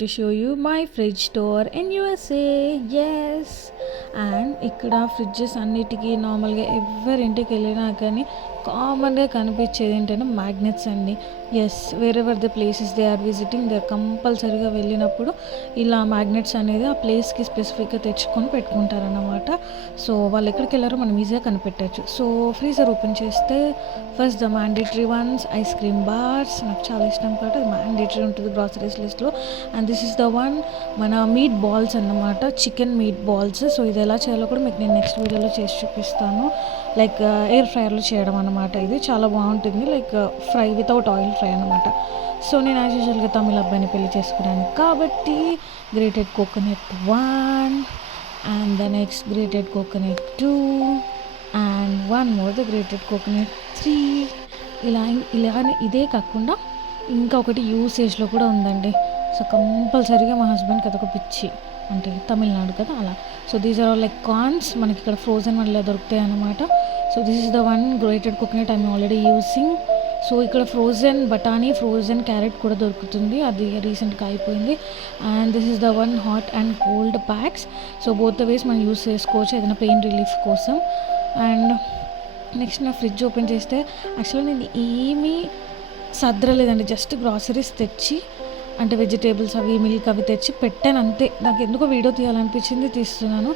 to show you my fridge store in USA. Yes, and ఇక్కడ fridges అన్నిటికీ నార్మల్గా ఎవరింటికి వెళ్ళినా కానీ కామన్గా కనిపించేది ఏంటంటే మ్యాగ్నెట్స్ అండి. Yes, wherever the places they are visiting, they కంపల్సరీగా వెళ్ళినప్పుడు ఇలా మ్యాగ్నెట్స్ అనేది ఆ ప్లేస్కి స్పెసిఫిక్గా తెచ్చుకొని పెట్టుకుంటారన్నమాట. సో వాళ్ళు ఎక్కడికి వెళ్ళారో మనం ఈజీగా కనిపెట్టచ్చు. సో ఫ్రీజర్ ఓపెన్ చేస్తే first the mandatory once ice cream bars, నాకు చాలా ఇష్టం కాబట్టి అది మ్యాండేటరీ ఉంటుంది గ్రాసరీస్ లిస్ట్లో. And this is the one మన మీట్ బాల్స్ అన్నమాట, చికెన్ మీట్ బాల్స్. సో ఇది ఎలా చేయాలో కూడా మీకు నేను నెక్స్ట్ వీడియోలో చేసి చూపిస్తాను. లైక్ ఎయిర్ ఫ్రైయర్లో చేయడం అనమాట. ఇది చాలా బాగుంటుంది, like fry without oil fry అనమాట. సో నేను యాజ్ యూజువల్గా తమిళ అబ్బాయిని పెళ్లి చేసుకున్నాను కాబట్టి grated coconut 1 and the next grated coconut 2 and 1 more the grated coconut 3. ఇలానే ఇదే కాకుండా ఇంకా ఒకటి యూసేజ్లో కూడా ఉందండి. సో కంపల్సరీగా మా హస్బెండ్కి అదొక పిచ్చి, అంటే తమిళనాడు కదా అలా. So these are all like corns, మనకి ఇక్కడ ఫ్రోజన్ వన్ ఇలా దొరుకుతాయి అనమాట. So this is the one grated coconut I'm already using. సో ఇక్కడ ఫ్రోజన్ బఠానీ, ఫ్రోజన్ క్యారెట్ కూడా దొరుకుతుంది, అది రీసెంట్గా అయిపోయింది. And this is the one hot and cold packs. So both the ways మనం యూస్ చేసుకోవచ్చు ఏదైనా పెయిన్ రిలీఫ్ కోసం. అండ్ నెక్స్ట్ నా ఫ్రిడ్జ్ ఓపెన్ చేస్తే యాక్చువల్గా నేను ఏమీ సర్దలేదండి, జస్ట్ గ్రాసరీస్ తెచ్చి అంటే వెజిటేబుల్స్ అవి మిల్క్ అవి తెచ్చి పెట్టాను అంతే. నాకు ఎందుకో వీడియో తీయాలనిపించింది, తీస్తున్నాను.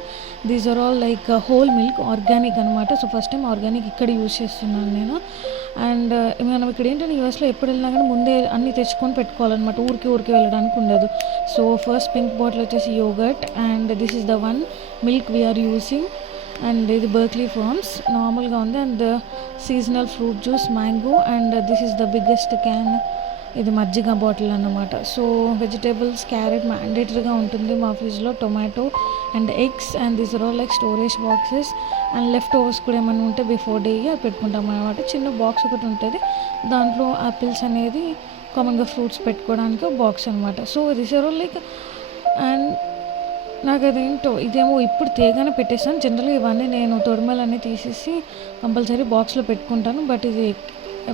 These are all like whole milk organic అనమాట. సో ఫస్ట్ టైం ఆర్గానిక్ ఇక్కడ యూజ్ చేస్తున్నాను నేను. అండ్ మనం ఇక్కడ ఏంటంటే యూఎస్లో ఎప్పుడు వెళ్ళినా కానీ ముందే అన్నీ తెచ్చుకొని పెట్టుకోవాలన్నమాట, ఊరికి వెళ్ళడానికి ఉండదు. సో ఫస్ట్ పింక్ బాటిల్ వచ్చేసి yogurt and this is the one milk we're using. And ఇది బర్క్లీ ఫార్మ్స్ నార్మల్గా ఉంది. And seasonal fruit juice mango. And this is the biggest can, ఇది మజ్జిగ బాటిల్ అన్నమాట. సో వెజిటేబుల్స్ క్యారెట్ మ్యాండేటరీగా ఉంటుంది మా ఫ్రిడ్జ్లో, tomato and eggs. And this are all like storage boxes. And leftovers కూడా ఏమైనా ఉంటే బిఫోర్ డే అది పెట్టుకుంటాం అనమాట. చిన్న బాక్స్ ఒకటి ఉంటుంది, దాంట్లో యాపిల్స్ అనేది కామన్గా ఫ్రూట్స్ పెట్టుకోవడానికి బాక్స్ అనమాట. So this are all like. And నాకు అదేంటో ఇదేమో ఇప్పుడు తేగానే పెట్టేస్తాను. జనరల్గా ఇవన్నీ నేను తొడిమలన్నీ తీసేసి కంపల్సరీ బాక్స్లో పెట్టుకుంటాను, బట్ ఇది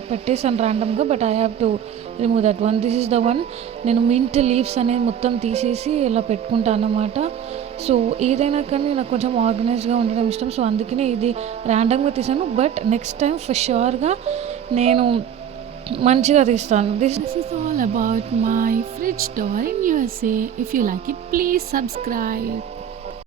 పెట్టేసాను ర్యాండమ్గా. But I have to remove that one. This is the one, నేను మింట్ లీవ్స్ అనేది మొత్తం తీసేసి ఇలా పెట్టుకుంటాను అన్నమాట. సో ఏదైనా కానీ నాకు కొంచెం ఆర్గనైజ్గా ఉండడం ఇష్టం, సో అందుకనే ఇది ర్యాండమ్గా తీసాను. బట్ నెక్స్ట్ టైం ఫర్ ష్యూర్గా నేను మంచిగా తీస్తాను. This is all about my fridge tour in USA. If you like it, please subscribe.